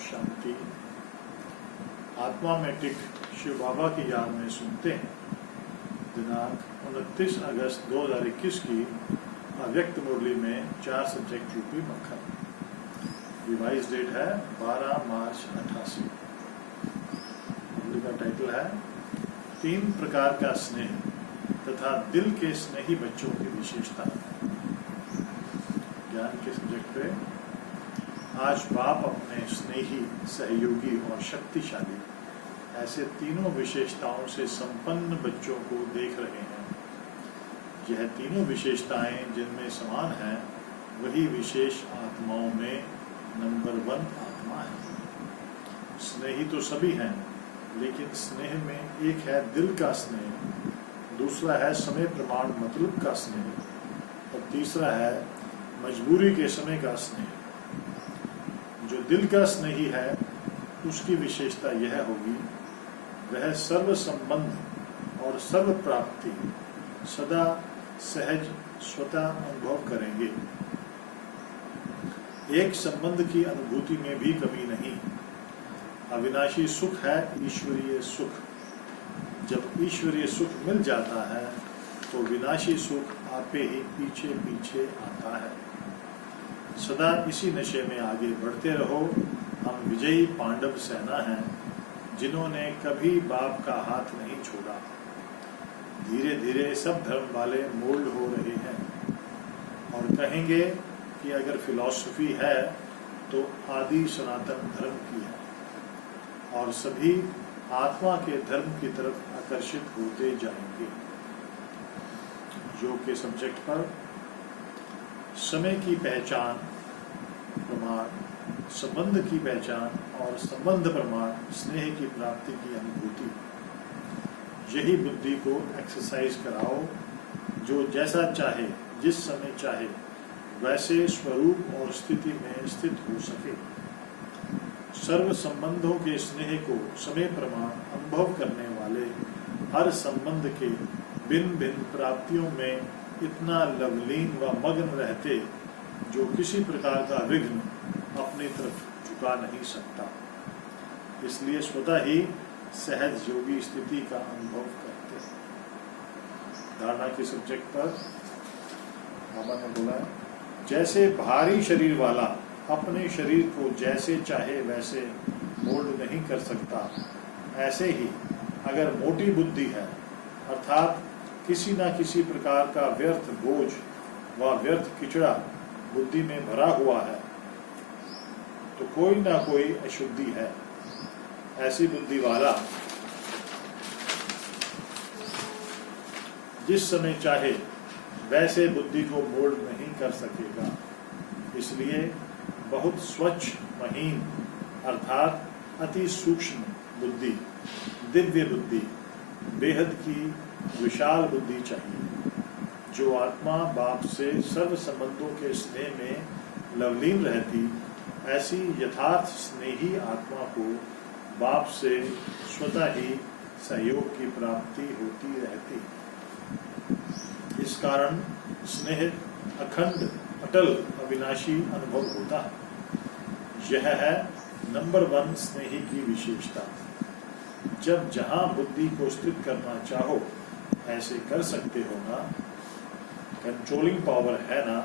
शांति। आत्मा में टिक शिव बाबा की याद में सुनते हैं। दिनांक 29 अगस्त 2021 की अव्यक्त मुरली में 4 सब्जेक्ट रूपी मक्खन। रिवाइज डेट है 12 मार्च 88। मुरली का टाइटल है 3 प्रकार का स्नेह तथा दिल के स्नेही बच्चों की विशेषता। ज्ञान के सब्जेक्ट पे आज बाप अपने स्नेही, सहयोगी और शक्तिशाली ऐसे तीनों विशेषताओं से संपन्न बच्चों को देख रहे हैं। यह तीनों विशेषताएं जिनमें समान हैं, वही विशेष आत्माओं में नंबर 1 आत्मा है। स्नेही तो सभी हैं, लेकिन स्नेह में एक है दिल का स्नेह, दूसरा है समय प्रमाण मतलब का स्नेह और तीसरा है मजबूरी के समय का स्नेह। जो दिल का स्नेही है, उसकी विशेषता यह होगी, वह सर्व संबंध और सर्व प्राप्ति सदा सहज स्वतः अनुभव करेंगे। एक संबंध की अनुभूति में भी कमी नहीं। अविनाशी सुख है ईश्वरीय सुख। जब ईश्वरीय सुख मिल जाता है तो विनाशी सुख आपे ही पीछे पीछे आता है। सदा इसी नशे में आगे बढ़ते रहो। हम विजयी पांडव सेना हैं, जिन्होंने कभी बाप का हाथ नहीं छोड़ा। धीरे धीरे सब धर्म वाले मोल्ड हो रहे हैं और कहेंगे कि अगर फिलॉसफी है तो आदि सनातन धर्म की है और सभी आत्मा के धर्म की तरफ आकर्षित होते जाएंगे। योग के सब्जेक्ट पर समय की पहचान प्रमाण, संबंध की पहचान और संबंध प्रमाण, स्नेह की प्राप्ति की अनुभूति। यही बुद्धि को एक्सरसाइज कराओ, जो जैसा चाहे, जिस समय चाहे, वैसे स्वरूप और स्थिति में स्थित हो सके। सर्व संबंधों के स्नेह को समय प्रमाण अनुभव करने वाले हर संबंध के भिन्न भिन्न प्राप्तियों में इतना लवलीन व मग्न रहते, जो किसी प्रकार का विघ्न अपनी तरफ झुका नहीं सकता। इसलिए स्वतः ही सहज योगी स्थिति का अनुभव करते हैं। धारणा के सब्जेक्ट पर बाबा ने बोला, जैसे भारी शरीर वाला अपने शरीर को जैसे चाहे वैसे मोल्ड नहीं कर सकता, ऐसे ही अगर मोटी बुद्धि है, अर्थात किसी न किसी प्रकार का व्यर्थ बोझ व व्यर्थ किचड़ा बुद्धि में भरा हुआ है, तो कोई ना कोई अशुद्धि है। ऐसी बुद्धि वाला जिस समय चाहे वैसे बुद्धि को मोल्ड नहीं कर सकेगा। इसलिए बहुत स्वच्छ, महीन अर्थात अति सूक्ष्म बुद्धि, दिव्य बुद्धि, बेहद की विशाल बुद्धि चाहिए। जो आत्मा बाप से सर्व संबंधों के स्नेह में लवलीन रहती, ऐसी यथार्थ स्नेही आत्मा को बाप से स्वतः ही सहयोग की प्राप्ति होती रहती। इस कारण स्नेह अखंड, अटल, अविनाशी अनुभव होता है। यह है नंबर 1 स्नेही की विशेषता। जब जहां बुद्धि को स्थित करना चाहो, ऐसे कर सकते हो ना। कंट्रोलिंग पावर है ना।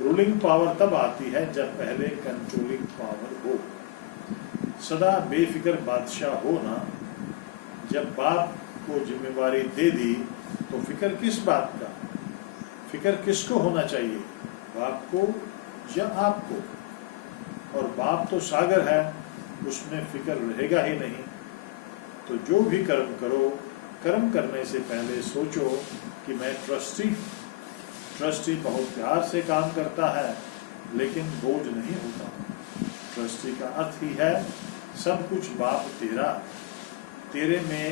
रूलिंग पावर तब आती है जब पहले कंट्रोलिंग पावर हो। सदा बेफिक्र बादशाह हो ना। जब बाप को जिम्मेवारी दे दी तो फिक्र किस बात का? फिक्र किसको होना चाहिए, बाप को या आपको? और बाप तो सागर है, उसमें फिक्र रहेगा ही नहीं। तो जो भी कर्म करो, कर्म करने से पहले सोचो कि मैं ट्रस्टी बहुत प्यार से काम करता है, लेकिन बोझ नहीं होता। ट्रस्टी का अर्थ ही है सब कुछ बाप तेरा, तेरे में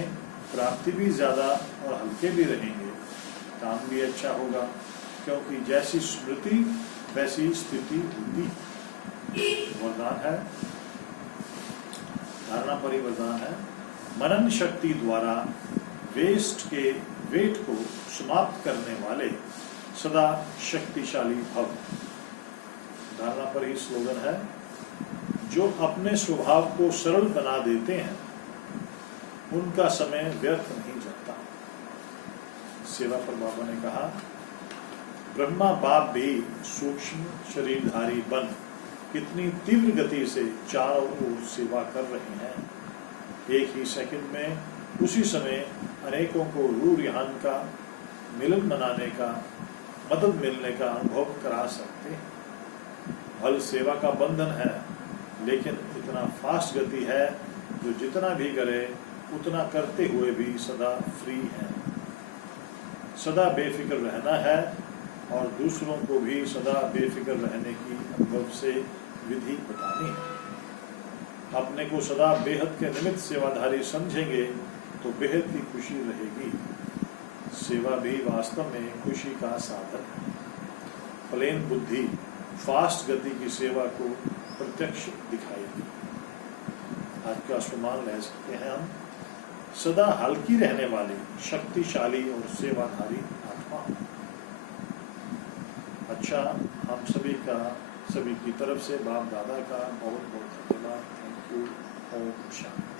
प्राप्ति भी ज्यादा और हल्के भी रहेंगे, काम भी अच्छा होगा, क्योंकि जैसी स्मृति वैसी स्थिति होती। वरदान है, धारणा पर ही वरदान है, मनन शक्ति द्वारा वेट को समाप्त करने वाले सदा शक्तिशाली भव। धारणा पर ही स्लोगन है, जो अपने स्वभाव को सरल बना देते हैं उनका समय व्यर्थ नहीं जाता। सेवा पर बाबा ने कहा, ब्रह्मा बाप भी सूक्ष्म शरीरधारी बन कितनी तीव्र गति से चारों ओर सेवा कर रहे हैं। एक ही सेकंड में उसी समय अनेकों को रूह रिहान का मिलन मनाने का, मदद मिलने का अनुभव करा सकते हैं। फल सेवा का बंधन है, लेकिन इतना फास्ट गति है जो जितना भी करे उतना करते हुए भी सदा फ्री है। सदा बेफिक्र रहना है और दूसरों को भी सदा बेफिक्र रहने की अनुभव से विधि बतानी है। अपने को सदा बेहद के निमित्त सेवाधारी समझेंगे तो बेहद की खुशी रहेगी। सेवा भी वास्तव में खुशी का साधन है। प्लेन बुद्धि फास्ट गति की सेवा को प्रत्यक्ष दिखाएगी। आज का सुमान ले सकते हैं हम, सदा हल्की रहने वाली शक्तिशाली और सेवाधारी आत्मा। अच्छा, हम सभी की तरफ से बाप दादा का बहुत बहुत धन्यवाद। Thank you. ओम शांति।